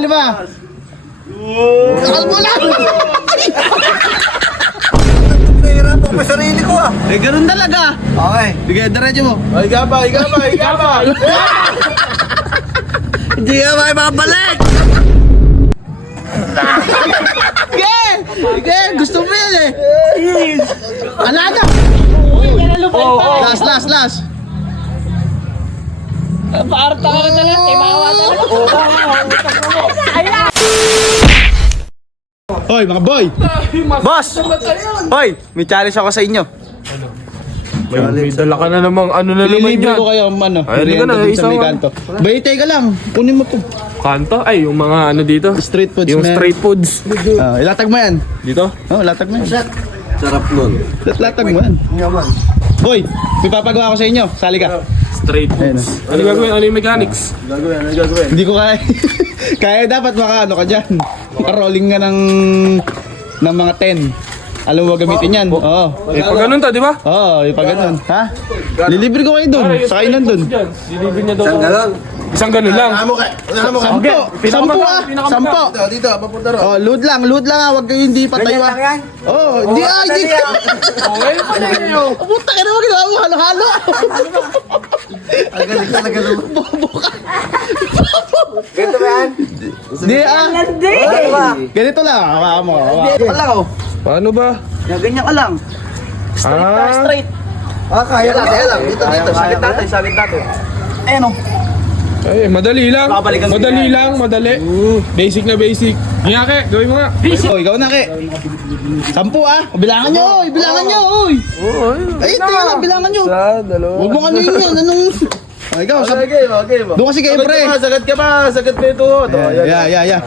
lima. Kalbo lang. Nahihirap ako sa sarili ko ah. Eh, ganun talaga. Okay. Sige, diretso mo. Higa pa. Hindi ka makibabalik. Sige! Sige, gusto mo yan eh. Alaga! Last. Paarta ka na talaga, timawa talaga. Hoy, mga boy! Boss! Hoy, may challenge ako sa inyo. May dala ka na namang ano na naman Lilibre yan. ko kayo, ano, Ay, halika na, merienda dun sa isang may kanto. Bayitay ka lang, kunin mo to. Kanto? Ay, yung mga ano dito. Street foods, Yung man. street foods. Ilatag mo yan. Dito? Oh, latag mo yan. Sarap nun. Latag mo yan. Yaman. Boy, may papagawa ko sa inyo. Sali ka. Street Ayun. foods. Ano gagawin? Ano yung mechanics? Gagawin. Hindi ko kaya. Kaya dapat ano ka dyan. Rolling ka ng mga 10. Alam mo gamitin yan. Oo. Eh, pag ganun to, di ba? Oo, yung pag ganun. Ha? Lilibre ko kayo dun. Sa kainan dun. Silibin niya daw. Isang galon. Isang ganun lang. Sampo. Sampo ah. Sampo. Dito, papunta ro. Oh, load lang ha. Huwag kayo hindi patay Ganyan ah. lang yan? Oh, hindi ah. Hindi. Okay, pala kayo. Puta ka naman ginawa mo. Halo-halo. Ang galing talaga naman. Bobo ka. Ganito ba yan? Hindi ah. Ano ba? Ganito lang. Hawakan mo. Wala oh. Paano ba? Ganyan ka lang. Straight. Kaya lang. Dito. Sagit natin. Ayan o. Ay, madali lang. Babalikan ko Madali lang, madali. Basic na basic. Nga ke, gawin mo nga. Oh, ikaw na, Ke. 10 ah. Bilangan nyo, oy. Bilangan nyo, oy. Ay, tingnan na, bilangan nyo. Isa, dalawa. Huwag mo kanin yan. Anong... Oh, ikaw, Okay ba? doon kasi kayo, pre. Sagat ka ba? Sagat mo yung tuhod. Yeah.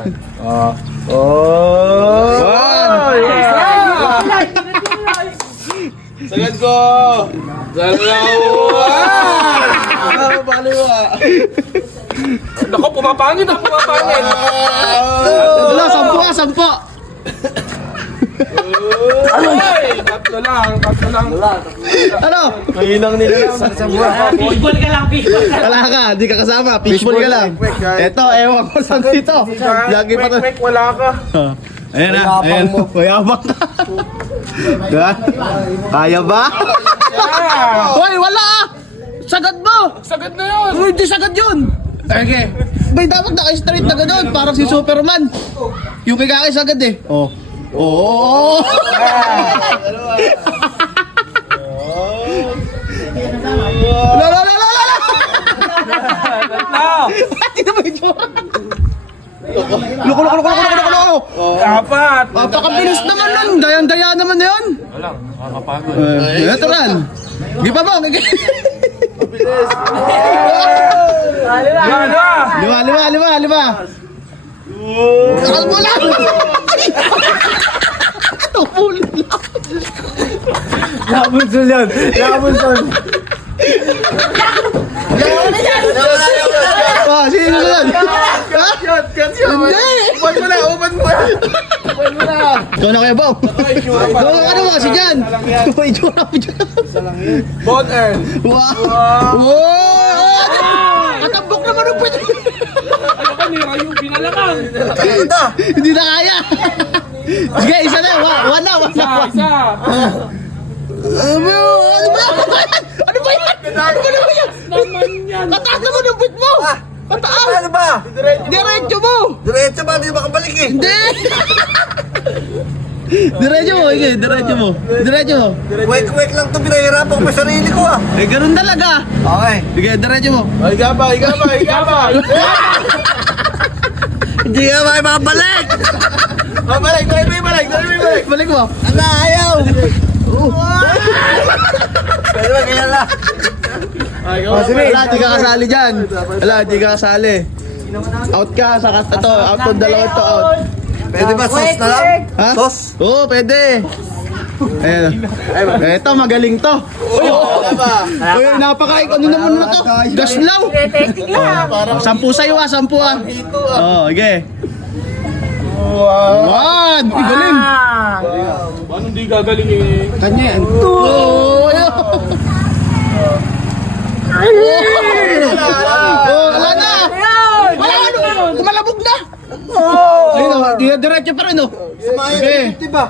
Sagat ko! Dalawa! Pakaliwa! Nako, pumapangin na, pumapangin. Wala, 10 ah, 10. Ay, tatlo lang. Ano? Mahinang nila lang sa buhay. Fishball ka lang, fishball ka. Wala ka, di ka kasama. Fishball ka lang. Eto, ewan ko lang dito. Lagi pa to. Wala ka. Ayan na, ayan. Mayabang ka. Diba? Kaya ba? Hoy, wala ah! Sagad mo! Sagad na yun. Uy, di sagad yun! Okay. Bay, dapat naka-straight na gano'n. Parang si Superman. Yung kay sagad eh. Oh. Oh! La! Hindi na ba ito? Loko! Dapat. Napakabilis naman nun. Dayang-daya naman na yun. Wala, makakapagod. Ito ran. Di pa ba? Lima. Kalbo lang. Tupul lang. Labunson yan! Labunson! Oh, sino na yan? Cut! Hindi. Upan mo na! Ikaw na kaya ba? Ano mo kasi dyan? May itsura mo dyan. Bon Earl! Wow! Katambok naman ang pwede. Ano ka, nira yung pinalakan. Hindi na kaya. Sige, isa na. One na. Isa. Ano ba yan? Naman yan. Kataas naman ang buwit mo! Kataas! Ano ba? Diretso mo! Diretso ba? Di makabalik eh! Hindi! Diretso mo, sige, diretso mo. Wake lang to, pinahirapan ko sa sarili ko ah! Eh, ganun talaga. Okay. Sige, diretso mo. Higa pa! Hindi ka makibabalik! Balik! Balik mo. Ala, ayaw! Pwede ba ganyan lang? Wala, di ka kasali dyan. Wala, di ka kasali. Out ka sa ito. Out to, dalawa to out. Pwede ba sauce na lang? Ha? Sauce? Oo, pwede. Ayan. Ito, magaling to. Uy, napakain. Ano naman na to? Gaslaw. Testing lang. 10 sa'yo ah, 10 ah. Oo, okay. One! Galing! Paano di gagaling eh? Kanya yan. Oh, wala na! Wala na! Kumalabog na! Ayun o, diretso pa rin o. Sumayan Okay. ka, diba?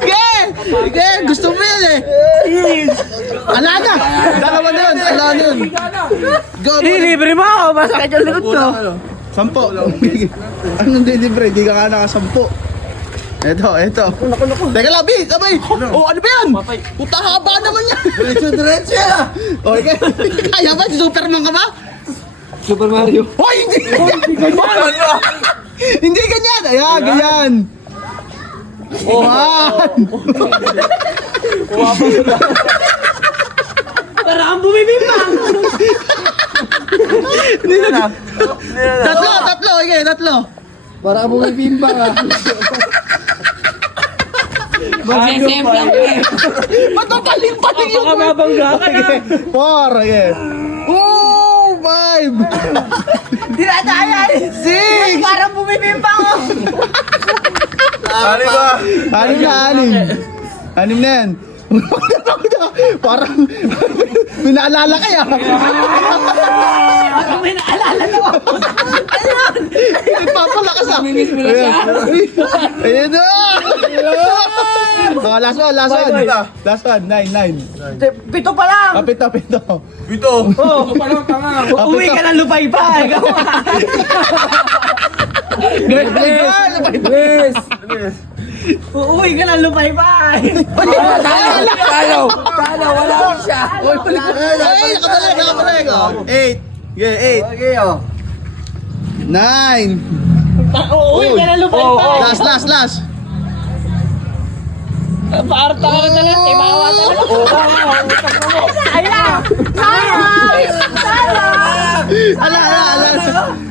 Sige! Sige! Gusto mo yan eh! Ala na! Dalawa na yun! Ala na yun! Go! Libre mo ako. Masakit yung likod ko. Sampo! Anong delivery? Di ka nga nakasampo. Eto. Teka lang, Bi! Sabay! Oh, ano ba yan? Puta haba naman yan! Diretso yan. Okay. Kaya ba? Si Superman ka ba? Super Mario. Hoy! Hindi! Hindi ganyan! Ayan, ganyan! One! Para kang bumibimbang. Tatlo! Okay, tatlo! Para ka bumibimba ka. Magsisemplang ko eh. Ba't ang paling-paling yung Baka mabangga ka na. Okay, 4, okay. Oh, 5! Dinadaya eh. 6! Parang bumibimbang ako. Ano ba? Anim na yan. Parang pinaalala kaya. Parang may naalala na ako. Nagpapalakas ah. Namimiss mo na siya. Ayan na. Oh, last one. Last one, 9. Pito pa lang. Pito. Ito. Uuwi ka ng lupay-pay. Yes. Uuwi ka ng lupay-pay. Talo. Wala lang siya. Ay, nakabalik. 8. Yeah, 8. Okay, oh. 9. Uuwi ka ng lupay-pay. Last. Paarta ka na talaga. Timawa talaga. Sayang!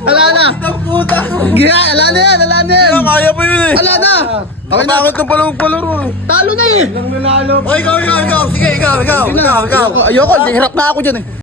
Ala na. Puta. Gaya, ala na yan. Kaya pa yun eh. Ala na. Okay na. Bakit na pala magpalaro? Talo na eh. O, ikaw. Sige, ikaw. Ayoko, hirap na ako dyan eh.